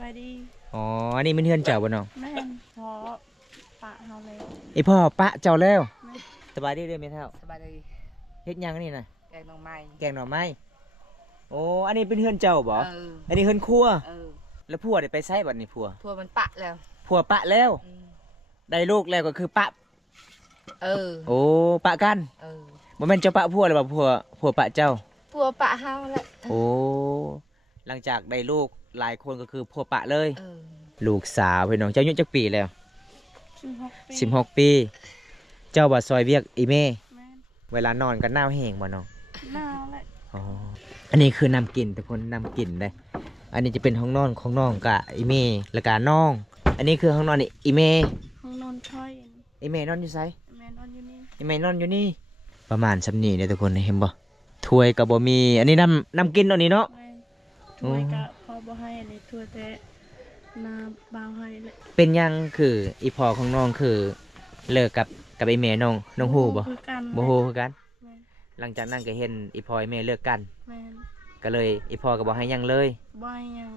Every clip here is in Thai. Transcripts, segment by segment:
บายดีอ๋ออันนี้มันเฮือนเจ้าบ่น้องแม่นพอปะเฮาแล้วไอพ่อปะเจ้าแล้วสบายดีเด้อแม่เฒ่าสบายดีเฮ็ดหยังอันนี่น่ะแกงหน่อไม้แกงหน่อไม้โอ้อันนี้เป็นเฮือนเจ้าบ่อันนี้เฮือนครัวอแล้วผัวได้ไปไสบัดนี้ผัวพัวมันปะแล้วผัวปะแล้วได้ลูกแล้วก็คือปะโอ้ปะกันบ่แม่นเจ้าปะผัวหรือว่าผัวปะเจ้าพัวปะเฮาแหละโอ้หลังจากได้ลูกหลายคนก็คือผัวปะเลยลูกสาวพี่น้องเจ้าอายุจักปีแล้ว16 ปีเจ้าบ่ซอยเวียกอีเม่เวลานอนก็หนาวแห้งบ่น้องหนาวแหละอ๋ออันนี้คือนำกลิ่นทุกคนนำกลิ่นได้อันนี้จะเป็นห้องนอนของน้องกะอีเม่และกะน้องอันนี้คือห้องนอนอีเม่ห้องนอนค่อยอีเม่นอนอยู่ไสแม่นอนอยู่นี่อีเม่นอนอยู่นี่ประมาณสำนี้เนี่ยทุกคนเห็นบ่ถ้วยก็บ่มีอันนี้นำกินตอนนี้เนาะถ้วยก็พอบ่ให้เลยถ้วยแต่น้ำบางให้เลยเป็นยังคืออีพ่อของน้องคือเลิกกับไอ้แม่น้องฮู้บ่บ่ฮู้คือกันหลังจากนั้นก็เห็นอีพ่อไอ้แม่เลิกกันก็เลยอีพ่อก็บ่ให้ยังเลยบ่ให้ยัง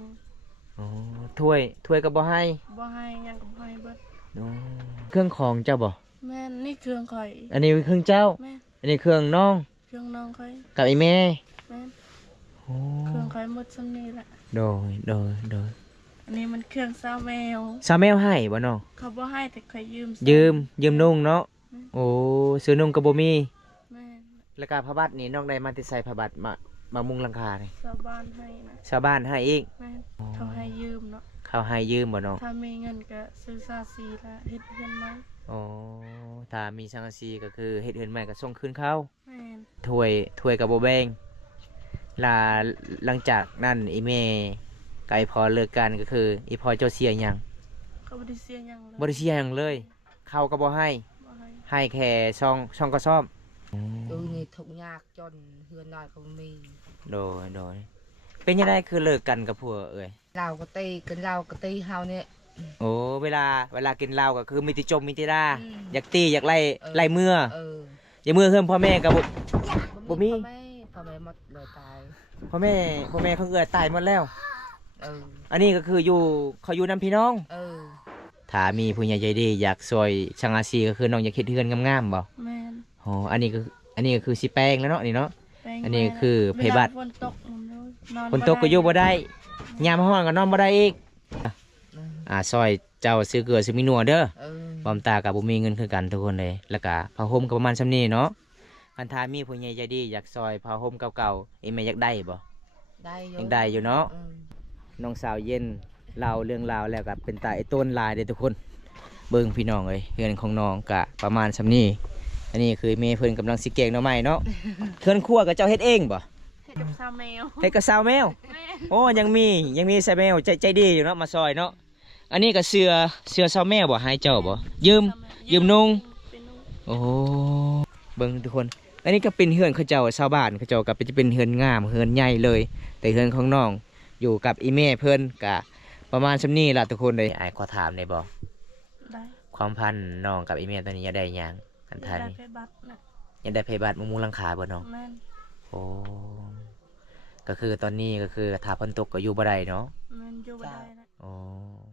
อ๋อถ้วยก็บ่ให้ยังก็บ่ให้เบิดเครื่องของเจ้าบ่แม่นนี่เครื่องข่อยอันนี้เครื่องเจ้าอันนี้เครื่องน้องข่อยกับไอ้แม่แม่นเครื่องข่อยหมดซ้ำนี้แหละโดยอันนี้มันเครื่องซาวแมวให้บ่น้องเขาบ่ให้แต่ข่อยยืมนุ่งเนาะโอ้ซื้อนุ่งก็บ่มีแม่นแล้วก็ผ้าบัดนี่น้องได้มาติดใส่ผ้าบัดมามุงหลังคานี่ชาวบ้านให้นะชาวบ้านให้อีกแม่นเขาให้ยืมเนาะเขาให้ยืมบ่น้องถ้ามีเงินก็ซื้อซาซีละเฮ็ดเฮือนใหม่อ๋อถ้ามีสังกะสีก็คือเฮ็ดเฮือนใหม่ก็ส่งคืนเขาแม่นถ้วยก็บ่แบ่งหลังจากนั้นอีแม่กับอีพ่อเลิกกันก็คืออีพ่อเจ้าเสียหยังเขาบ่ได้เสียหยังเลยบ่ได้เสียหยังเลยเขาก็บ่ให้แค่ช่องก็ซ่อมนี่ทุกข์ยากจนเฮือนน้อยก็มีโดยเป็นยังไงคือเลิกกันกับผัวเอ้ยเราก็ตีกันเราก็ตีเฮาเนี่ยโอ้เวลากินเหล้าก็คือมีติจมมีติด่าอยากตีอยากไล่เมื่ออย่าเมื่อเพิ่มพ่อแม่กับบ่มีพ่อแม่หมดเลยตายพ่อแม่เขาเอื้อตายหมดแล้วอันนี้ก็คือเขาอยู่นำพี่น้องถ้ามีผู้ใหญ่ใจดีอยากซอยช่างอาชีก็คือน้องอยากเฮ็ดเฮือนงามๆบ่แม่นอ๋ออันนี้ก็คือสิแปลงแล้วเนาะนี่เนาะอันนี้คือเพบัดฝนตกก็อยู่บ่ได้ยามร้อนก็นอนบ่ได้อีกซอยเจ้าซื้อเกลือซื้อมินัวเด้อบอมตากับบ่มีเงินคือกันทุกคนเลยแล้วก็ผ้าห่มก็ประมาณส่ำนี้เนาะคันถ้ามีผู้ใหญ่ใจดีอยากซอยผ้าห่มเก่าๆแม่อยากได้บ่ได้ยังได้อยู่เนาะน้องสาวเย็นเล่าเรื่องราวแล้วก็เป็นตาไอ้ต้นลายเด้ทุกคนเบิ่งพี่น้องเอ้ยเฮือนของน้องก็ประมาณส่ำนี้อันนี้คือแม่เพิ่นกำลังสิแกงหน่อไม้เนาะเฮือนครัวก็เจ้าเฮ็ดเองบ่เฮ็ดกับซาวแมวเฮ็ดกับซาวแมวโอ้ยังมีซาวแมวใจดีอยู่เนาะมาซอยเนาะอันนี้ก็เสือซาวแมวบ่ให้เจ้าบ่ยืมนุ่งโอ้เบิ่งทุกคนอันนี้ก็เป็นเฮือนเขาเจ้าชาวบ้านเขาเจ้าก็จะเป็นเฮือนงามเฮือนใหญ่เลยแต่เฮือนของน้องอยู่กับอีแม่เพิ่นก็ประมาณส่ำนี้ล่ะทุกคนเลยอ้ายขอถามได้บ่ได้ความพันน้องกับอีแม่ตอนนี้อยากได้หยังกันทานี่อยากได้เพบัดมุงหลังคาบ่น้องแม่นโอ้ก็คือตอนนี้ก็คือถ้าฝนตกก็อยู่บ่ได้เนาะแม่นอยู่บ่ได้นะอ๋อ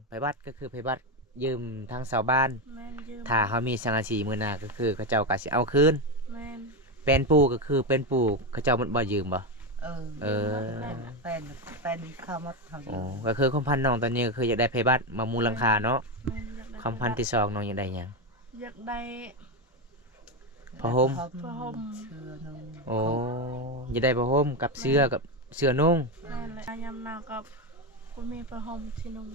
เพบัดก็คือเพบัดยืมทางชาวบ้านแม่นยืมถ้าเขามีสังกะสีมื้อหน้าก็คือเขาเจ้าก็สิเอาคืนแม่นเป็นปูก็คือเป็นปูเขาเจ้าบ่ยืมบ่เป็นเข้ามาทำอ๋อก็คือความพันน้องตอนนี้ก็คืออยากได้เพบัดมามุงหลังคาเนาะความพันที่2น้องอยากได้หยังอยากได้ผ้าห่มโอ้อยากได้ผ้าห่มกับเสื้อนุ่งนั่นแหละยามหนาวกับบ่มีผ้าห่มที่นุ่ง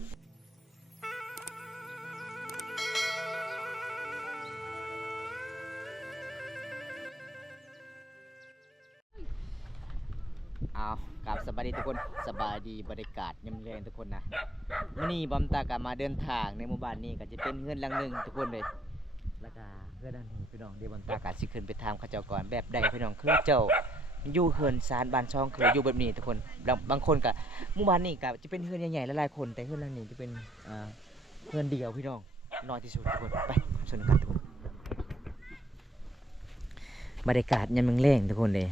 กับสบายดีทุกคนสบายดีบรรยากาศยามแลงทุกคนนะมื้อนี้บอมตากลับมาเดินทางในหมู่บ้านนี้ก็จะเป็นเฮือนหลังนึงทุกคนเลยแล้วก็เฮือนนั้นพี่น้องเดี๋ยวบอมตากะสิขึ้นไปถามเขาเจ้าก่อนแบบใดพี่น้องคือเจ้าอยู่เฮือนศาลบ้านช่องคืออยู่แบบนี้ทุกคนบางคนก็หมู่บ้านนี้ก็จะเป็นเฮือนใหญ่ๆหลายๆคนแต่เฮือนหลังนี้จะเป็นเฮือนเดียวพี่น้องน้อยที่สุดทุกคนไปชมกันทุกคนบรรยากาศยามแลงทุกคนเลย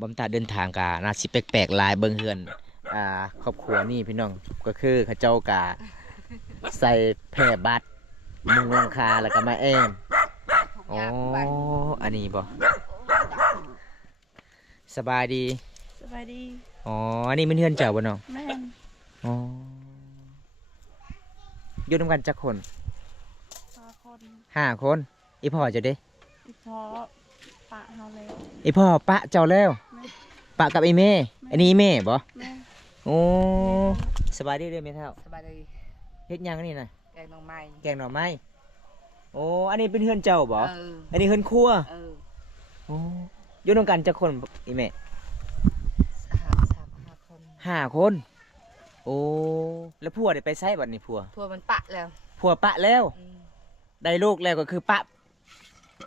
บอมตาเดินทางกะน่าสิแปลกๆหลายเบิ่งเฮือน ครอบครัวนี่พี่น้องก็คือเขาเจ้ากะใส่แพร่บัตรมุงหลังคาแล้วก็มาแอม ทุก อ๋ อ อย่าง ไป อันนี้บ่สบายดี สบายดี อ๋ออันนี้มันเฮือนเจ้าบ่น้อง แม่น อ๋ออยู่นำกันจักคน 5 คน 5 คนอีพ่อเจ้าเด้ อีพอปะเฮาแล้ว อีพ่อปะเจ้าแล้ว แม่น ปะกับไอ้แม่อันนี้แม่บ่ แม่น โอ้สบายดีเด้อแม่เฒ่า สบายดี เฮ็ดหยังอันนี่น่ะ แกงน้องไม้ แกงหน่อไม้โอ้อันนี้เป็นเฮือนเจ้าบ่ เออ อันนี้เฮือนครัว เออ โอ้อยู่นำกันจักคนอีแม่ 5 คน 5 คน โอ้แล้วผัวได้ไปไสบัดนี้ผัว พวกมันปะแล้ว ผัวปะแล้ว อืม ได้ลูกแล้วก็คือปะ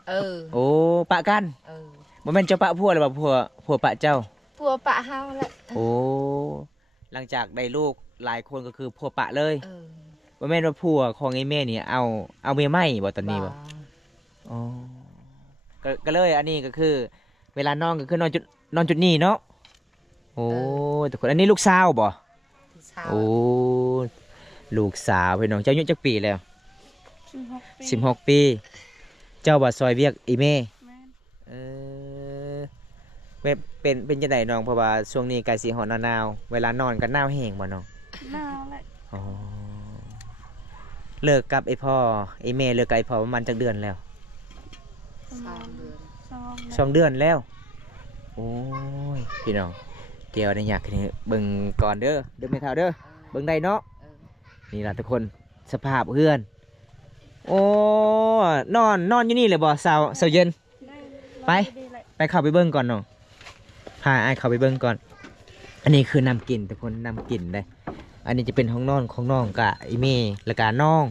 เออ โอ้ปะกัน เออ บ่แม่นเจ้าปะผัวหรือว่าผัวปะเจ้า พวกปะเฮาแหละ โอ้หลังจากได้ลูกหลายคนก็คือผัวปะเลย เออ บ่แม่นว่าผัวของไอ้แม่นี่เอาเมียใหม่บ่ตอนนี้บ่อ๋อก็เลยอันนี้ก็คือ เวลานอนก็คือนอนจุดนี้เนาะโอ้ทุกคนอันนี้ลูกสาวบ่ ผู้สาว โอ้ลูกสาวพี่น้องเจ้าอายุจักปีแล้ว 16 ปี 16 ปี เจ้าบ่ซอยเวียกอีแม่ แม่น เออเป็นจังไดน้องเพราะว่าช่วงนี้ใกล้สิฮอดหน้าหนาวเวลานอนก็หนาวแห้งบ่น้อง หนาวแหละ อ๋อเลิกกับไอ้พ่อไอ้แม่เลิกกับไอ้พ่อประมาณจักเดือนแล้ว ประมาณ 3 เดือน 2 เดือนแล้ว โอ้ยพี่น้องเดี๋ยวได้อยากให้เบิ่งก่อนเด้อแม่เฒ่าเด้อเบิ่งได้เนาะ เออ นี่ล่ะทุกคนสภาพเฮือน โอ้นอนอยู่นี่เลยบ่เช้าเย็น แม่น ไป ดีแหละ ไปเข้าไปเบิ่งก่อนน้องพาอ้ายเข้าไปเบิ่งก่อน อันนี้คือนำกลิ่นทุกคนนำกลิ่นเลยอันนี้จะเป็นห้องนอนของน้องกะไอเมและกะน้อง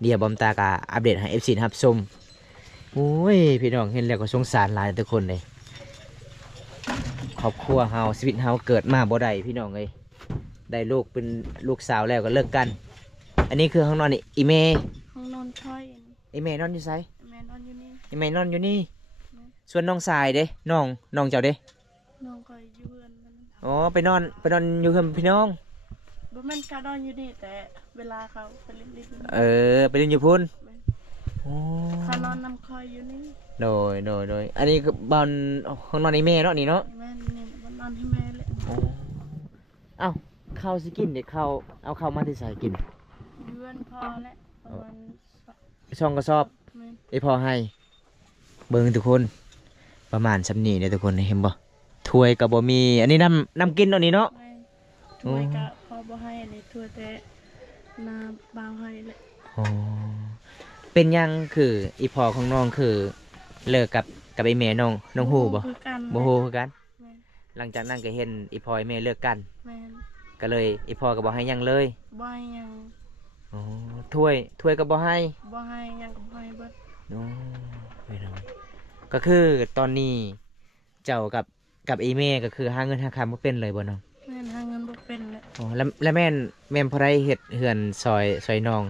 เดียวบอมตากะอัปเดตให้ FC รับชมโอ้ยพี่น้องเห็นแล้วก็สงสารหลายทุกคนเลยครอบครัวเฮาชีวิตเฮาเกิดมาบ่ได้พี่น้องเลยได้ลูกเป็นลูกสาวแล้วก็เลิกกัน อันนี้คือห้องนอนอีเม ห้องนอนค่อย อีเมนอนอยู่ไส แม่นอนอยู่นี่ อีเมนอนอยู่นี่ส่วนน้องสายเด้น้องเจ้าเด้ น้องค่อยอยู่เฮือนมัน อ๋อไปนอนอยู่กับพี่น้อง บ่แม่นกะนอนอยู่นี่แต่เวลาเขาไปเล่นไปเล่นอยู่พุ่นโอ้ เขานอนนำคอยอยู่นี่ โดยอันนี้คือบอลห้องนอนในแม่เนาะนี่เนาะ แม่นนี่มันนอนให้แม่เลย โอ้เอ้าข้าวสิกินเด็กข้าวเอาข้าวมาที่ใส่กิน เดือนพอแล้วประมาณ ช่องกระสอบ แม่น ไอพอให้ เบิ่งทุกคนประมาณสำนีเนี่ยทุกคนเห็นบ่ถ้วยกับบ่มี อันนี้น้ำกินเนาะนี่เนาะ แม่นถ้วยกะพอบ่ให้เลยถ้วยแต่น้ำบางให้เลย อ๋อเป็นยังคืออีพอของน้องคือเลิกกับไอแม่น้องฮู้บ่ คือกัน บ่ฮู้คือกัน แม่น หลังจากนั้นก็เห็นอีพอไอแม่เลิกกัน แม่น ก็เลยอีพอก็บ่ให้หยังเลย บ่ให้หยัง อ๋อถ้วยก็บ่ให้ บ่ให้หยังก็บ่ให้เบิด โอ้ไม่น้อยก็คือตอนนี้เจ้ากับอีเม่ก็คือหาเงินหาคำบ่เป็นเลยบ่น้อง แม่นหาเงินบ่เป็นเลย อ๋อแล้วแม่นพอได้เฮ็ดเฮือนซอยน้อง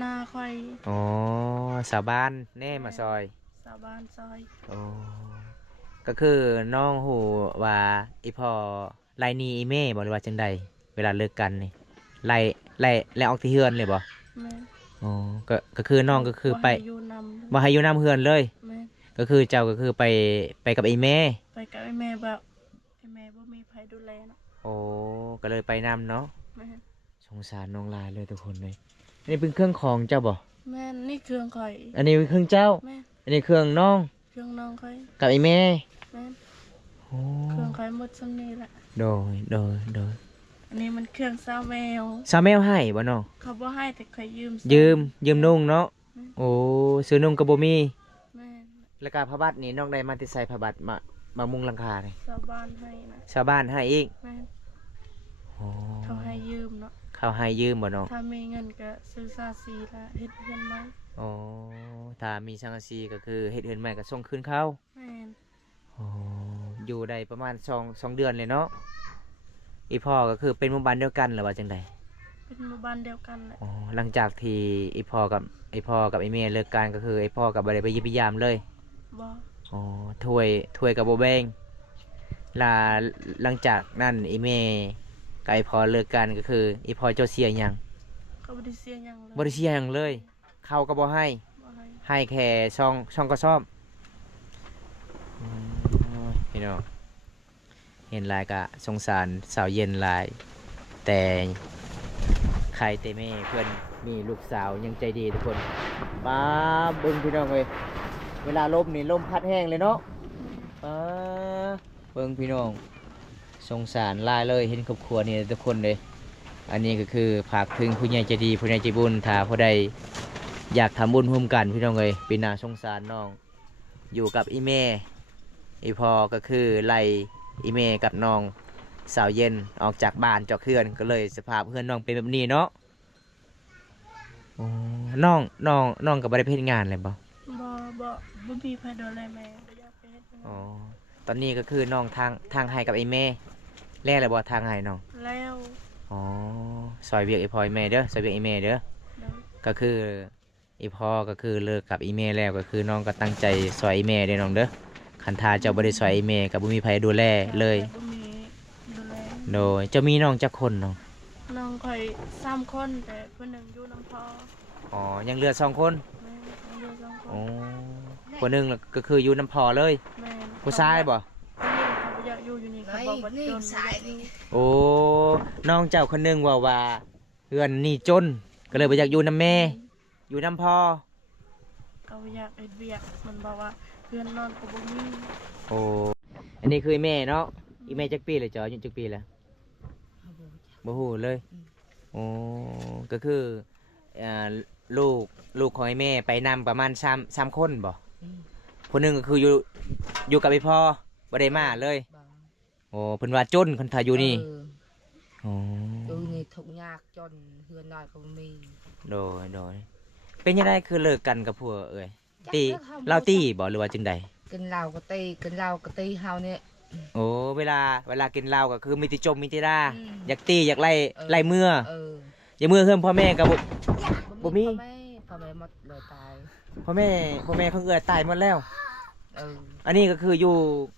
หน้าค่อย อ๋อสาวบ้านแน่มาซอย สาวบ้านซอย อ๋อก็คือน้องฮู้ว่าอีพ่อไล่หนีอีเม่บ่หรือว่าจังใดเวลาเลิกกันนี่ไล่ออกที่เฮือนเลยบ่ แม่น อ๋อก็คือน้องก็คือไป บ่ให้อยู่นำ บ่ให้อยู่น้ำเฮือนเลย แม่น ก็คือเจ้าก็คือไปกับอีเม่ ไปกับไอ้แม่แบบไอ้แม่บ่มีใครดูแลเนาะ โอ้ก็เลยไปนำเนาะ แม่น สงสารน้องลายเลยทุกคนเลยอันนี้เป็นเครื่องของเจ้าบ่ แม่นนี่เครื่องข่อย อันนี้เป็นเครื่องเจ้า แม่น อันนี้เครื่องน้อง เครื่องน้องข่อย กับไอ้แม่ แม่น โอ้ เครื่องข่อยหมดซั่นนี่แหละ โดย อันนี้มันเครื่องซาวแมว ซาแมวให้บ่น้อง เขาบ่ให้แต่ข่อยยืม ยืมนุ่งเนาะโอ้ซื้อนุ่งกับบ่มี แม่น แล้วก็ผ้าบัดนี่น้องได้มาติดใส่ผ้าบัดมามุงหลังคาเลย ชาวบ้านให้นะ ชาวบ้านให้อีก แม่น โอ้ เขาให้ยืมเนาะ เขาให้ยืมบ่น้อง ถ้ามีเงินก็ซื้อซาซีละเฮ็ดเงินไหม โอ้ถ้ามีสังกะสีก็คือเฮ็ดเฮือนใหม่ก็ส่งคืนเขา แม่น โอ้อยู่ได้ประมาณ2 เดือนเลยเนาะอีพ่อก็คือเป็นหมู่บ้านเดียวกันหรือว่าจังใด เป็นหมู่บ้านเดียวกันแหละ อ๋อหลังจากที่ไอพ่อกับไอเมย์เลิกกันก็คือไอพ่อกับอะไรไปยิบยามเลย บ่ อ๋อถ้วยกับโบแบงลาหลังจากนั้นไอเมย์ กับไอพอเลิกกันก็คือไอพอเจ้าเสียหยัง ก็บ่ได้เสียหยังเลย บ่ได้เสียหยังเลยเขาก็บ่ให้ บ่ให้ ให้แค่ช่องก็ซ่อมพี่น้องเห็นหลายก็สงสารสาวเย็นหลาย แต่ใครแต่แม่เพื่อนมีลูกสาวยังใจดีทุกคนป้าเบิ่งพี่น้องเลยเวลาลมนี่ลมพัดแห้งเลยเนาะป้าเบิ่งพี่น้องสงสารหลายเลยเห็นครอบครัวนี่ทุกคนเลยอันนี้ก็คือฝากถึงผู้ใหญ่ใจดีผู้ใหญ่ใจบุญถ้าผู้ใดอยากทำบุญร่วมกันพี่น้องเลยเป็นน่าสงสารน้องอยู่กับอีแม่อีพอก็คือไล่อีแม่กับน้องสาวเย็นออกจากบ้านจากเพื่อนก็เลยสภาพเพื่อนน้องเป็นแบบนี้เนาะโอ้น้องกับบ่ได้ไปเฮ็ดงานเลยบ่ บ่มีไผดูแลแม่บ่อยากไปเฮ็ดงาน อ๋อตอนนี้ก็คือน้องทางให้กับไอ้แม่แลกเลยบ่ทางให้น้อง แล้ว อ๋อซอยเวียกไอ้พอไอ้แม่เด้อซอยเวียกไอ้แม่เด้อ แล้ว ก็คือไอ้พ่อก็คือเลิกกับไอ้แม่แล้วก็คือน้องก็ตั้งใจซอยไอ้แม่เด้อน้องเด้อคันทาเจ้าบ่ได้ซอยไอ้แม่ก็บ่มีไผดูแลเลย บ่มีดูแล โดยเจะมีน้องจักคนน้อง น้องข่อย3คนแต่ผู้หนึงอยู่นำพ่อ อ๋อยังเหลือ2คน แม่ยังเหลือ2ค อ๋อน คนหนึงก็คืออยู่น้ำพ่อเลย แม่ ผู้ชายบ่ ผู้หญิงเขาบ่อยากอยู่นี่เขาบอกว่าจน สายนี่ โอ้น้องเจ้าคนหนึงว่าเพื่อนนี่จนก็เลยบ่อยากอยู่นํแม่อยู่นํพ่อ เขาบ่อยากเฮ็ดเวียกมันบอกว่าเพื่อนนอนก็บ่มี โอ้อันนี้คือแม่เนาะอีแม่จักปีเลยจออายุจักปีแล้วบ่ฮู้เลยโอ้ก็คืออ่าลูกของไอ้แม่ไปนำประมาณ3คนบ่คนหนึงก็คืออยู่กับไอ้พ่อบ่ได้มาเลยโอ้เพิ่นว่าจนคนถ้าอยู่นี่โอ้ อยู่นี่ทุกข์ยากจนเฮือนน้อยก็บ่มี โดยเป็นยังไงคือเลิกกันกับผัวเอ้ยตีเราตีบ่หรือว่าจังใด กินเหล้าก็ตีกินเหล้าก็ตีเฮาเนี่ย โอ้เวลากินเหล้าก็คือมีแติจมมีแติด่า อืม อยากตีอยากไล่เมื่อ เออ อย่าเมื่อเพิ่มพ่อแม่กับบ่มี พ่อแม่หมดเลยตาย พ่อแม่เขาเอื้อตายหมดแล้ว เออ อันนี้ก็คือ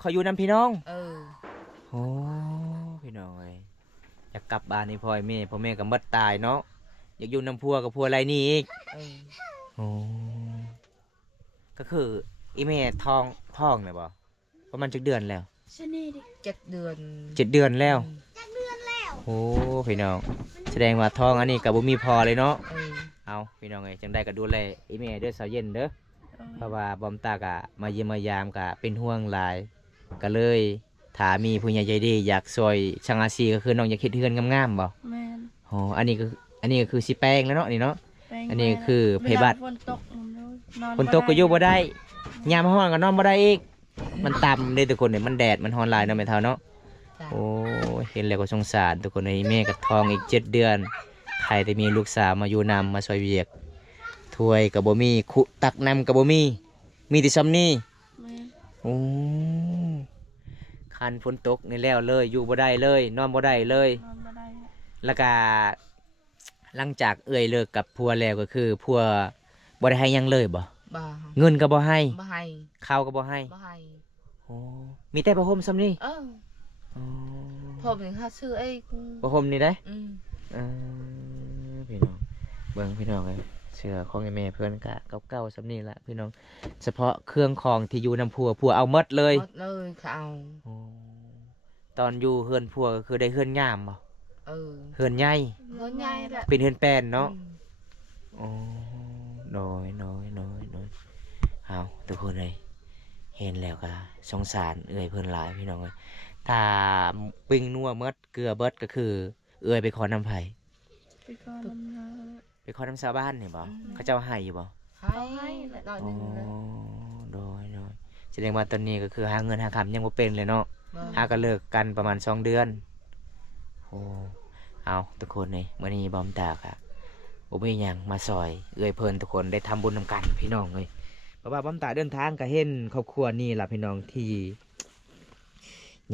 เขาอยู่นำพี่น้อง เออ โอ้พี่น้องเอ้ยอยากกลับบ้านนี่พ่อแม่ก็หมดตายเนาะอยากอยู่นำพัวกับพัวไรนี่อีก เออ โอ้ก็คืออีแม่ท้องเลยบ่ประมาณจักเดือนแล้ว ชะนี่ดิ 7 เดือน 7 เดือนแล้วโอ้พี่น้องแสดงว่าท้องอันนี้กับบ่มีพอเลยเนาะ เออ เอาพี่น้องเอ้ยจังได้ก็ดูแลอีแม่เด้อสาวเย็นเด้อเพราะว่าบอมตากะมาเยี่ยมมายามกะเป็นห่วงหลายก็เลยถามีผู้ใหญ่ใจดีอยากซอยช่างอาชีก็คือน้องอยากเฮ็ดเฮือนงามๆบ่ แม่น อ๋ออันนี้ก็คือสิแปลงแล้วเนาะนี่เนาะ แปลง อันนี้คือเพบัด เวลาฝนตกนอน ฝนตกก็อยู่บ่ได้ยามร้อนก็นอนบ่ได้อีกมันต่ำเด้อทุกคนเนี่ยมันแดดมันร้อนหลายเนาะแม่เฒ่าเนาะ จ้ะ โอ้ยเห็นแล้วก็สงสารทุกคนเลยแม่กับท้องอีก7 เดือนใครแต่มีลูกสาวมาอยู่นำมาซอยเวียกถ้วยกับบ่มีคุตักน้ำกับบ่มีแต่ซ้ำนี่ แม่น โอ้คันฝนตกนี่แล้วเลยอยู่บ่ได้เลยนอนบ่ได้เลย นอนบ่ได้ แล้วก็หลังจากเอ่ยเลิกกับผัวแล้วก็คือผัวบ่ได้ให้หยังเลยบ่ บ่ เงินก็บ่ให้ บ่ให้ ข้าวก็บ่ให้ บ่ให้ โอ้มีแต่ผ้าห่มซ้ำนี่ เออ อ๋อ พ่อเป็นหาซื้อเอง ผ้าห่มนี่ได้ อืม พี่น้องเบิ่งพี่น้องเลยเสื้อของไอ้แม่เพื่อนกะเก่าๆสำนี่ละพี่น้องเฉพาะเครื่องของที่อยู่น้ำพัวเอาหมดเลย หมดเลยเขาเอา โอ้ตอนอยู่เฮือนพัวก็คือได้เฮือนงามบ่ เออ เฮือนใหญ่ เงินใหญ่ละ เป็นเฮือนแป้นเนาะ อืม โอ้น้อยเอาทุกคนเลยเห็นแล้วก็สงสารเอื้อยเพื่อนหลายพี่น้องเลยถ้าปิ้งนัวเมดเกลือเบิดก็คือเอื้อยไปขอน้ำไผ่ ไปก่อนน้ำนา ไปขอน้ำชาวบ้านนี่บ่เขาเจ้าให้อยู่บ่ ให้ละหน่อยห อ๋อ นึงละ โดยแสดงว่าตอนนี้ก็คือหาเงินหาคำยังบ่เป็นเลยเนาะ บ่ หาก็เลิกกันประมาณ2 เดือนโอ้เอาทุกคนนี่มื้อนี้บอมตากะบ่มีหยังมาซอยเอื้อยเพิ่นทุกคนได้ทำบุญนำกันพี่น้องเอ้ยเพราะว่าบอมตาเดินทางก็เห็นครอบครัวนี่ล่ะพี่น้องที่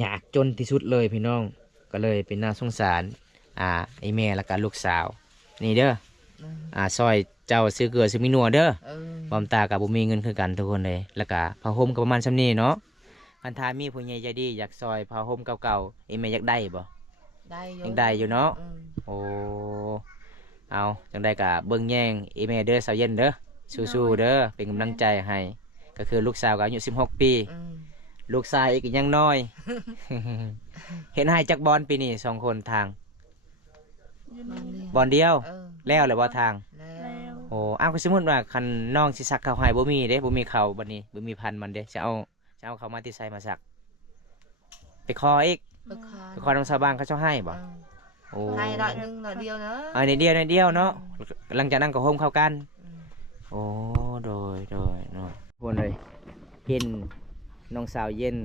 ยากจนที่สุดเลยพี่น้องก็เลยเป็นน่าสงสารไอ้แม่แล้วก็ลูกสาวนี่เด้อซอยเจ้าซื้อเกลือซื้อมินัวเด้อ เออ บอมตากับบุมีเงินคือกันทุกคนเลย แล้วก็ผ้าห่มก็ประมาณซ้ำนี้เนาะคันทามีผู้ใหญ่ใจดีอยากซอยผ้าห่มเก่าๆเอ็มแม่อยากได้บ่ ได้อยู่ ยังได้อยู่เนาะ อืม โอ้เอาจังได้กะเบิ่งแย่งอีเมเด้อสาวเย็นเด้อสู้ๆเด้อเป็นกำลังใจให้ก็คือลูกสาวก็อายุ16 ปี อืม ลูกชายอีกยังน้อย เห็นให้จักบอลปีนี้2 คนทาง อยู่ บาง นี่ เรื่อง บอลเดียว เออ แล้วเลยบ่ทาง แล้ แล้ว ว โอ้อ้าวก็สมมุติว่าคันน้องสิสักข้าวให้บ่มีเด้บ่มีข้าวบัดนี้บ่มีพันธุ์มันเด้จะเอาข้าวมาที่ไสมาสักไปขออีก ไปคา ไปขอน้องชาวบ้านเขาเจ้าให้บ่ อืม โอ้ ให้หน่อยนึงหน่อยเดียวเนอะ ในเดียวเนาะหลังจากนั้นก็โฮมเข้ากัน อืม โอ้โดยเนาะพวนเลยเห็นน้องสาวเย็น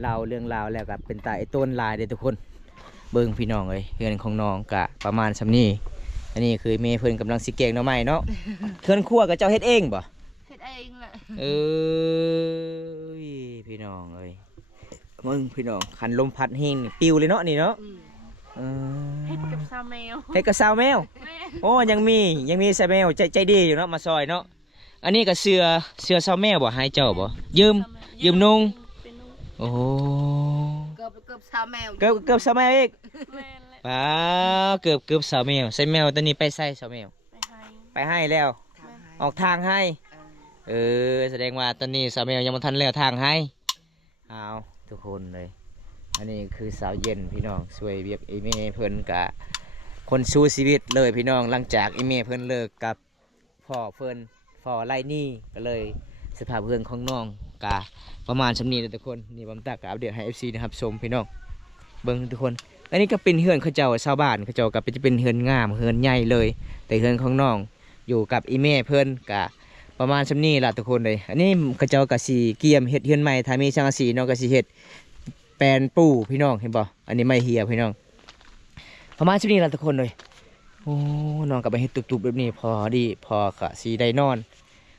เล่าเรื่องราวแล้วก็เป็นตาไอ้ต้นลายเด้อทุกคนเบิ่งพี่น้องเอ้ยเฮือนของน้องกะประมาณซำนี้อันนี้คือเมย์เพิ่นกำลังสิแกงหน่อไม้เนาะ เฮือนครัวก็เจ้าเฮ็ดเองบ่ เฮ็ดเองแหละ เอ้ยพี่น้องเอ้ยมึงพี่น้องคันลมพัดแห้งนี่ปิวเลยเนาะนี่เนาะ อืม เอ เฮ็ด อ กับซาแมว เฮ็ดกับสาวแมว แม่ โอ้ยังมีสาวแมวใจดีอยู่เนาะมาซอยเนาะอันนี้ก็เสือสาวแมวบ่ให้เจ้าบ่ยืม ยืมนุ่ง เป็นนุ่ง โอ้ เกือบสาวแมว เกือบสาวแมวอีก แม่นแหละ ป้าเกือบสาวแมวใส่แมวตัวนี้ไปใส่สาวแมว ไปให้ไปให้แล้ว ทำให้ ออกทางให้ เออ แสดงว่าตอนนี้สาวแมวยังบ่ทันแล้วทางให้เอาทุกคนเลย อันนี้คือสาวเย็นพี่น้องช่วยเวียกอีเมเพิ่นกะคนสู้ชีวิตเลยพี่น้องหลังจากอีเมเพิ่นเลิกกับพ่อเพิ่นพ่อไล่หนี่ก็เลยสภาพเพื่อนของน้องกะประมาณชำนี้เลยทุกคนนี่บำตักกะอัปเดตให้ FC นะครับชมพี่น้องเบิ่งทุกคนอันนี้ก็เป็นเฮือนเขาเจ้าชาวบ้านเขาเจ้าก็จะเป็นเฮือนงามเฮือนใหญ่เลย แต่เฮือนของน้องอยู่กับอีเมเพิ่นกะประมาณชำนี้ล่ะทุกคนเลยอันนี้เขาเจ้าก็สิเกี่ยมเฮ็ดเฮือนใหม่ถ้ามีช่างสีน้องก็สิเฮ็ด แปลนปูพี่น้องเห็นป่ะอันนี้ไม่เหี่ยพี่น้องประมาณช่วงนี้เราทุกคนเลยโอ้นอนกับไปเฮ็ดตุบๆแบบนี้พอดีพอกะสีได้นอน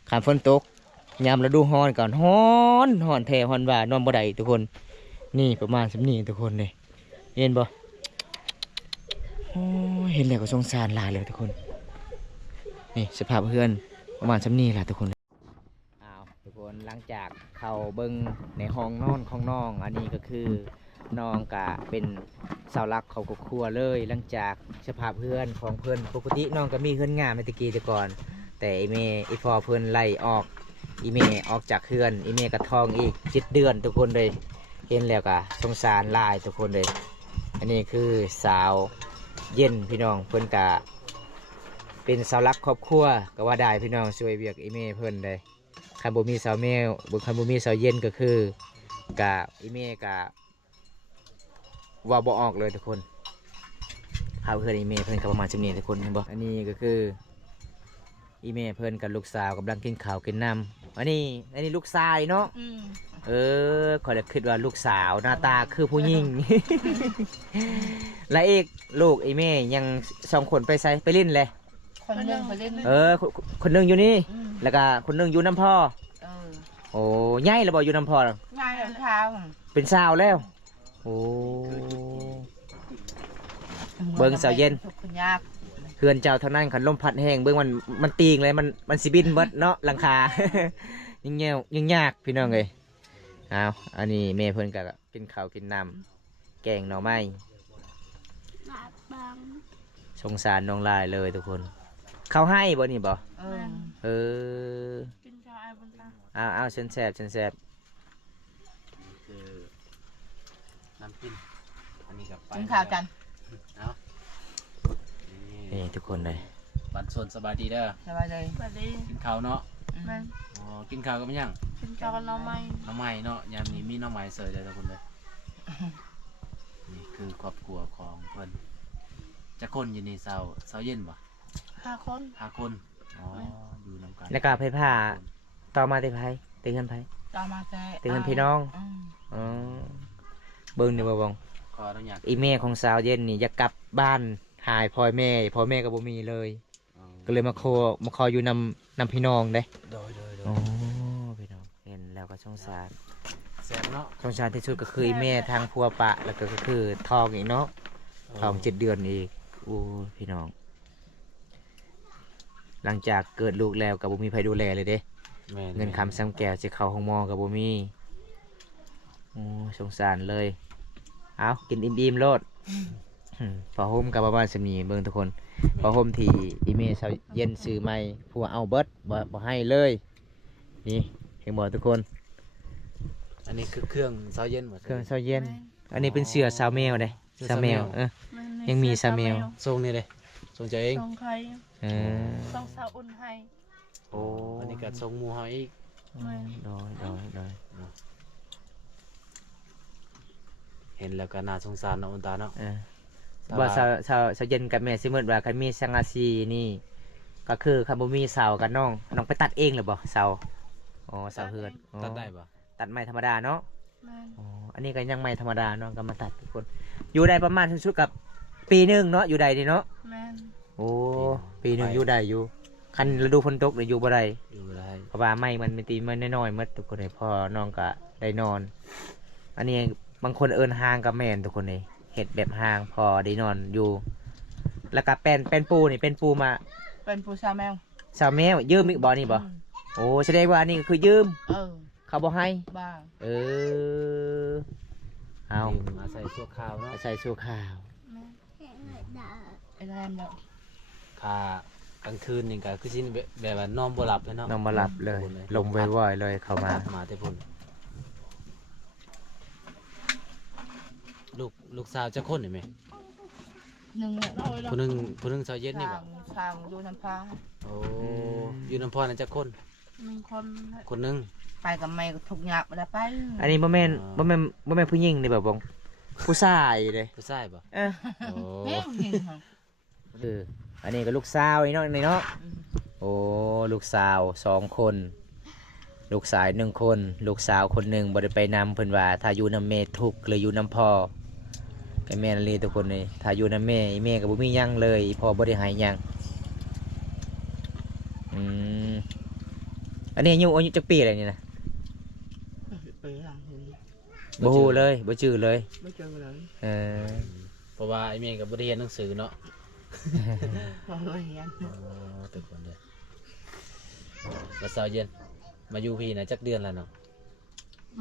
ขามฝนตกยามฤดูร้อนก่อนร้อนแท้ร้อนว่านอนบ่ได้ทุกคนนี่ประมาณช่วงนี้ทุกคนเลยเห็นป่ะโอ้เห็นแล้วก็สงสารหลายเลยทุกคนนี่สภาพเพื่อนประมาณช่วงนี้แหละทุกคน อ้าวทุกคนหลังจากเข้าเบิ้งในห้องนอนของน้อง อันนี้ก็คือน้องกะเป็นเสาหลักของครอบครัวเลย หลังจากสภาพเพื่อนของเพื่อนปกติน้องก็มีเพื่อนงามในตะกี้แต่ก่อน แต่อีเมอีพอเพื่อนไล่ออกอีเมออกจากเพื่อนอีเมกระทองอีก7 เดือนทุกคนเลยเห็นแล้วก็สงสารหลายทุกคนเลย อันนี้คือสาวเย็นพี่น้องเพื่อนกะเป็นเสาหลักครอบครัวก็ว่าได้พี่น้องช่วยเวียกอีเมเพื่อนเลย คันบ่มีสาวแมวบ่คันบ่มีสาวเย็นก็คือกะอีเมกะว่าบ่ออกเลยทุกคนพาเพื่อนอีเมเพิ่นก็ประมาณจำนี้ทุกคนเห็นบ่อันนี้ก็คืออีเมเพิ่นกับลูกสาวกำลังกินข้าวกินน้ำอันนี้ลูกชายเนาะ อืม ขอยเลยคิดว่าลูกสาวหน้าตาคือผู้หญิง และอีกลูกอีเมยัง2 คนไปไสไปเล่นเลย คนหนึงไปเล่น คนหนึงอยู่นี่ อืม แล้วก็คนหนึงอยู่น้ำพ่อ เออ โอ้ใหญ่แล้วบ่อยู่น้ำพ่อน่ะ ง่ายแล้วเช้า เป็นสาวแล้ว โอ้ เบิ่งสาวเย็น ทุกคนยาก เพื่อนเจ้าเท่านั้นขันลมพัดแห้งเบิ่งมันตีงเลยมันสิบินเบิดเนาะหลังคา ยิ่งเงี้ยวยิ่งยากพี่น้องเลยเอาอันนี้แม่เพิ่นก็กินข้าวกินน้ำแกงหน่อไม้ ลาดบาง สงสารน้องลายเลยทุกคน เขาให้บ่นี่บ่ เออ เออ กินข้าวไอ้บนตา เอาเชิญแสบคือน้ำกินอันนี้กับไป กินข้าวจัน เอา นี่ทุกคนเลย บันส่วนสบายดีเด้อ สบายเลย บัดนี้ กินข้าวเนาะ แม่น อ๋อกินข้าวก็ไม่ยัง กินข้าวกับเราไหม่ น้ำใหม่เนาะยามนี้มีน้ำใหม่เสิร์ฟเลยทุกคนเลยนี่คือครอบครัวของเพิ่นจะคนอยู่ในเสาเย็นบ่ 5 คน 5 คนอ๋ออยู่นำกัน แล้วก็ไผผ้าต่อมาแต่ไผเตือนไผ ต่อมาแต่ เตือนพี่น้อง ม อ๋อเบิ่งนี่บ่บอง ขออนุญาต อีแม่ของสาวเย็นนี่อยากกลับบ้านหายพ่อแม่ก็บ่มีเลย ก็เลยมาขออยู่นำพี่น้องเด้ โดย โอ้พี่น้องเห็นแล้วก็สงสาร แซ่บเนาะ สงสารที่สุดก็คืออีแม่ทางพัวปะแล้วก็คือทองอีกเนาะทอง7 เดือนอีกโอ้พี่น้อง หลังจากเกิดลูกแล้วก็บ่มีใครดูแลเลยเด้ แม่น เงินคำซ้ำแก้วสิเข้าห้องหมอก็บ่มีโอ้สงสารเลยเอากินอิ่มๆโลด ผ้าห่มกับประมาณสำนีเบิ่งทุกคนผ้าห่มที่อีเมลเช้าเย็นซื้อใหม่ผัวเอาเบิดบ่ให้เลยนี่เห็นบ่ทุกคน อันนี้คือเครื่องเสาเย็นหมด เครื่องเช้าเย็น อันนี้เป็นเสื้อซาวแมวเด้ซาวแมวยังมีซาวแมว ทรงนี่เลยทรงเจ้าเอง ทรงใคร เออ ทรงสาวอุ่นให้ โอ้อันนี้ก็ทรงหมู่เฮาอีก แม่น ดอย เห็นแล้วก็น่าสงสารเนาะอุนตาเนาะ เออว่าเช้าเย็นกับแม่สิเหมือนว่าคันมีสังกะสีนี่ก็คือคันบ่มีเสากับน้องไปตัดเองหรือบ่เสาอ๋อเสาเฮือนอ๋อ ตัดได้ปะ ตัดไม้ธรรมดาเนาะ แม่น อ๋ออันนี้ก็ยังไม้ธรรมดาเนาะก็มาตัดทุกคน อยู่ได้ประมาณชุดๆกับปีหนึงเนาะอยู่ได้ดิเนาะ แม่น โอ้ปีหนึงอยู่ได้อยู่คันฤดูฝนตกหรืออยู่บ่ได้ อยู่ได้ เพราะว่าไม้มันตีมันน้อยๆหมดทุกคนเลยพอน้องก็ได้นอน อันนี้บางคนเอิ้นห่างกับแม่นทุกคนเลยเฮ็ดแบบห่างพอได้นอนอยู่ แล้วก็เป็นปูนี่เป็นปูมา เป็นผู้ชายแมว สาวแมวยืมอีกบ่นี่บ่โอ้แสดงว่าอันนี้ก็คือยืม เขาบ่ให้ บ้า เออเอา มาใส่ชั่วคราวเนาะ ใส่ชั่วข่าว แม่น ไอ้แรมแล้ว ค่ากลางคืนนี่ก็คือสิแบบว่านอนบ่หลับเลยเนาะ น้องมาหลับเลย ลงไวๆเลยเข้ามา มาแต่พุ่นลูกสาวจะคนนี่ไหม หนึ่งเนี่ย ผู้หนึงเสาเย็นนี่บ่ ทางดูน้ำพา โอ้อยู่น้ำพอนั่นจะคน 1 คนแหละ คนหนึง ไปกับแม่ก็ทุกยากไปแล้วไป อันนี้บ่แม่นผู้หญิงนี่แบบบ่ผู้ชายเลย ผู้ชายบ่ เออ โอ้ เฮ้ยจริงค่ะ อันนี้ก็ลูกสาวนี่เนาะนี่เนาะโอ้ลูกสาว2 คน ลูกชาย1 คน ลูกสาวคนหนึ่งบ่ได้ไปนำเพิ่นว่าถ้าอยู่นำแม่ทุกข์หรืออยู่นำพ่อก็แม่นเลยทุกคนนี่ถ้าอยู่นำแม่อีแม่ก็บ่มีหยังเลยอีพ่อบ่ได้ให้หยังอันนี้อายุจักปีอะไรนี่นะ ไปหลังเห็น บ่ฮู้เลยบ่ชื่อเลย ไม่เจอเลย เออ เพราะว่าไอ้เมย์ก็บ่ได้เรียนหนังสือเนาะ พอเลยเห็น โอ้ทุกคนเด้อมาเสาเย็นมาอยู่พี่นะจักเดือนแล้วเนาะ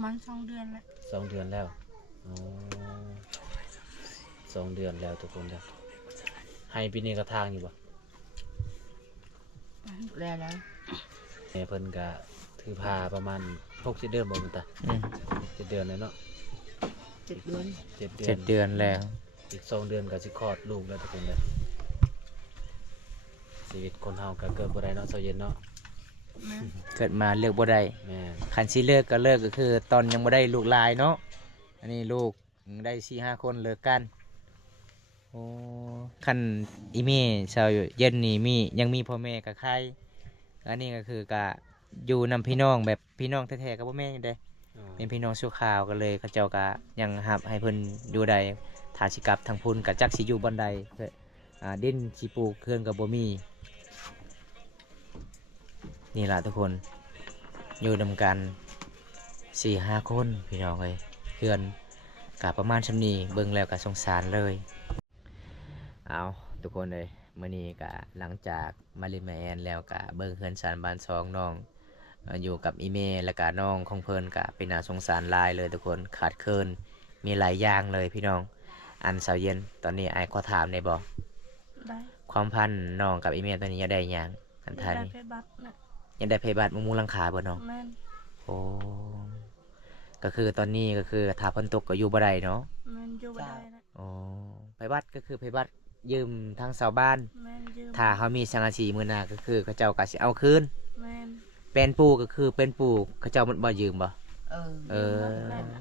มัน2 เดือนแล้ว 2 เดือนแล้วอ๋อ2 เดือนแล้วทุกคนเด้อให้ปีนี้ก็ทางอยู่บ่ แล้วนะ แม่เพิ่นก็ถือพาประมาณ6-7 เดือนบ่มันตา อืม 7 เดือนเลยเนาะ 7 เดือน 7 เดือน 7 เดือนแล้ว อีก2 เดือนก็สิคลอดลูกแล้วทุกคนเด้อชีวิตคนเฮาก็เกิดบ่ได้เนาะเสาเย็นเนาะ แม่น เกิดมาเลือกบ่ได้ แม่น คันสิเลิกก็เลิกก็คือตอนยังบ่ได้ลูกหลายเนาะอันนี้ลูกได้4-5 คนเลิกกันโอ้คันอีเมชาวเย็นนี่ยังมีพ่อแม่กับใครอันนี้ก็คือก็อยู่นำพี่น้องแบบพี่น้องแท้ๆกับพ่อแม่นี่เด้ อ๋อ เป็นพี่น้องชั่วคราวก็เลยเขาเจ้าก็ยังหับให้เพิ่นอยู่ใดถ้าสิกลับทางพุ่นก็จักสิอยู่บ่อนใดดินสิปลูกเคลื่อนก็บ่มีนี่ล่ะทุกคนอยู่นำกัน 4-5 คนพี่น้องเอ้ยเพื่อนก็ประมาณส่ำนี้เบิ่งแล้วก็สงสารเลยเอาทุกคนเลยมื้อนี้ก็หลังจากมาเล่นมาแอนแล้วก็เบิ่งเฮือนสานบ้าน2น้องอยู่กับอีเมและก็น้องของเพิ่นก็เป็นน่าสงสารหลายเลยทุกคนขาดเคินมีหลายอย่างเลยพี่น้องอันเสาเย็นตอนนี้อ้ายขอถามได้บ่ ได้ ความพันน้องกับอีเมตอนนี้อยากได้หยังอันท้าย ได้ นี้ ไปบัตรนะ อยากได้เพย์บัตรมุงหลังคาบ่น้อง แม่น โอ้ก็คือตอนนี้ก็คือถ้าฝนตกก็อยู่บ่ได้เนาะ แม่นอยู่บ่ได้นะ โอ้เพย์บัตรก็คือเพย์บัตรยืมทางชาวบ้าน แม่นยืม ถ้าเขามีสังกะสีมื้อหน้าก็คือเขาเจ้าก็สิเอาคืน แม่น เป็นปูก็คือเป็นปูเขาเจ้ามันบ่ยืมบ่ เออ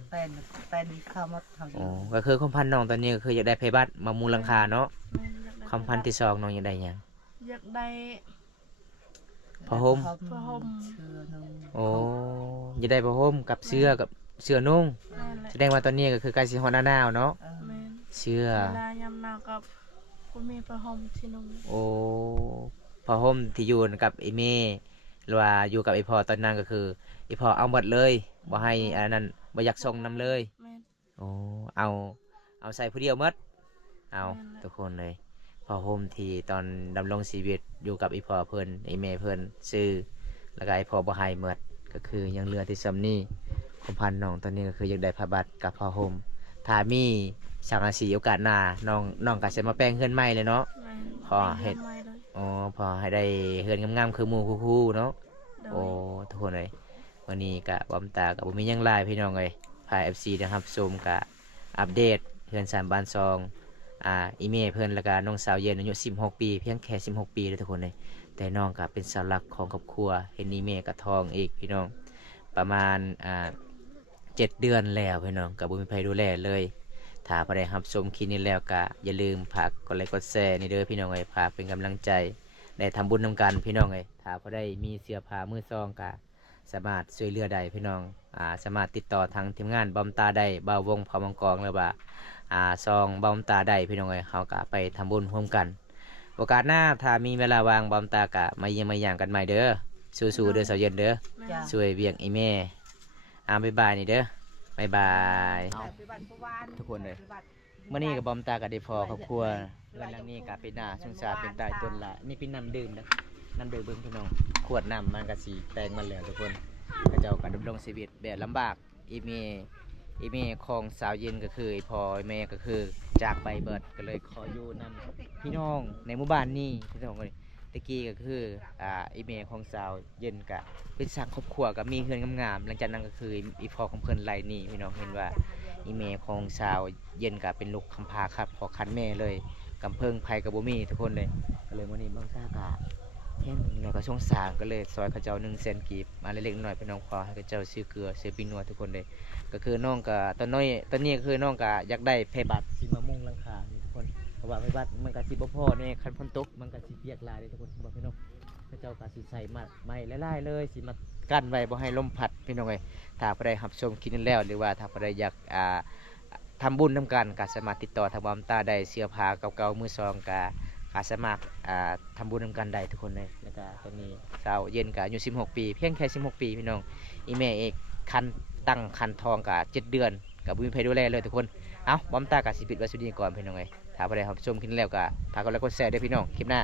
เป็นข้าวมัดเขาอ โอ้ ยู่ ก็คือความพันน้องตอนนี้ก็คืออยากได้เพย์บัตรมามุงหลังคาเนาะ แม่นอยากได้ ความพันที่สองน้องอยากได้หยัง อยากได้ ผ้าห่ม ผ้าห่ม เสื้อนุ่ง โอ้อยากได้ผ้าห่มกับเสื้อกับเสื้อนุ่ง แม่นแหละ แสดงว่าตอนนี้ก็คือใกล้สิฮอดหน้าหนาวเนาะ แม่น เสื้อ เวลายามหนาวกับบ่มีผ้าห่มที่นุ่ง โอ้ผ้าห่มที่อยู่กับไอ้เมหรือว่าอยู่กับไอ้พ่อตอนนั้นก็คือไอ้พ่อเอาหมดเลยบ่ให้อันนั้นบ่อยากส่งนํเลย แม่น โอ้เอาใส่ผู้เดียวหมดเอา แม่นแหละ ทุกคนเลยผ้าห่มที่ตอนดำรงชีวิตอยู่กับไอ้พ่อเพิ่นไอ้แม่เพิ่นซื้อแล้วก็ไอ้พ่อบ่ให้หมดก็คือยังเหลือที่ซ้ำนี้ความพันน้องตอนนี้ก็คืออยากได้ผ้าบัตรกับผ้าห่มถ้ามี สังกะสีโอกาสหน้าน้องก็สิมาแปลงเฮือนใหม่เลยเนาะ แม่น พอเฮ็ด ทำไมเลย อ๋อพอให้ได้เฮือนงามๆคือหมู่คู่ๆเนาะ โดย โอ้ทุกคนเลยวันนี้กะบอมตากับบุมีหยังหลายพี่น้องเลยพา FC นะครับชมกะอัปเดตเพื่อนสามบ้านซองอีเมเพื่อนแล้วก็น้องสาวเย็นอายุ16 ปีเพียงแค่16 ปีเลยทุกคนเลยแต่น้องกะเป็นเสาหลักของครอบครัวเห็นอีเมกะทองอีกพี่น้องประมาณ7 เดือนแล้วพี่น้องกับบุมีใครดูแลเลยถ้าพอได้รับชมคลิปนี้แล้วกะอย่าลืมฝากกดไลค์กดแชร์นี่เด้อพี่น้องเลยฝากเป็นกำลังใจได้ทำบุญนำกันพี่น้องเลยถ้าพอได้มีเสื้อผ้ามือซองกะ สามารถช่วยเหลือได้พี่น้องสามารถติดต่อทางทีมงานบอมตาได้บ่าววงเผามังกรหรือว่าซองบอมตาได้พี่น้องเอ้ยเขาก็ไปทำบุญร่วมกันโอกาสหน้าถ้ามีเวลาว่างบอมตากะมาเยี่ยมมาอย่างกันใหม่เด้อสู้ๆเด้อสาวเย็นเด้อ แม่ จ้ะ น ช่วยเวียงอีแม่บ๊ายบายนี่เด้อบ๊ายบาย ไปบ้านผู้วาน ทุกคนเลย ไปบ้าน เมื่อนี้กับบอมตากับได้พอครอบครัวเรื่องนี้กับเป็นหน้าสงสารเป็นตายต้นละนี่เป็นน้ำดื่มนะน้ำดื่มเบิ่งพี่น้องขวดน้ำมันก็สีแตงมันแล้วทุกคนกระเจ้ากับดำรงชีวิตแบบลำบากอีเมของสาวเย็นก็คือไอพอไอแม่ก็คือจากไปเบิดก็เลยขออยู่นำพี่น้องในหมู่บ้านนี้พี่น้องเลยตะกี้ก็คืออีเมของสาวเย็นกะเป็นสร้างครอบครัวกับมีเฮือนงามๆหลังจากนั้นก็คืออีพอของเพิ่นไรนี่พี่น้องเห็นว่า อีเมของสาวเย็นกับเป็นลูกคำพาครับพอคันแม่เลยกำเพิงภัยกับบุมีทุกคนเลยก็เลยวันนี้บางซ่ากะเห็นแล้วก็สงสารก็เลยซอยเขาเจ้า100,000 กีบมาเล็กๆน้อยๆเป็นน้องขอให้เขาเจ้าซื้อเกลือซื้อปิ้งนัวทุกคนเลยก็คือน้องกะตอนนี้ก็คือน้องกะอยากได้ไผบัตรสิมามุ่งหลังคานี่ทุกคนเพราะว่าไผบัตรมันก็สิบ่พอเนี่ยคันฝนตกมันก็สิเปียกหลายเลยทุกคนบอกพี่น้องเขาเจ้าก็สิใส่มัดไม้หลายๆเลยสิมากั้นไว้บ่ให้ลมพัดพี่น้องเอ้ยถ้าผู้ใดรับชมคลิปนี้แล้วหรือว่าถ้าผู้ใดอยากทำบุญทำกันก็สามารถติดต่อทางบอมตาได้เสื้อผ้าเก่าๆมือซองก็สามารถทำบุญทำกันได้ทุกคนเลยแล้วก็ตอนนี้สาวเย็นก็อายุ16 ปีเพียงแค่16 ปีพี่น้องอีแม่เอกคันตั้งคันทองก็7 เดือนกับบุญเพดูแลเลยทุกคนเอาบอมตากับสิปิดไว้สุดนี้ก่อนพี่น้องเลยถ้าผู้ใดรับชมคลิปนี้แล้วก็ฝากกดไลค์กดแชร์ด้วยพี่น้องคลิปหน้า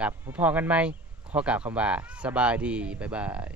กับพ่อกันไหมขอกล่าวคำว่าสบายดีบ๊ายบาย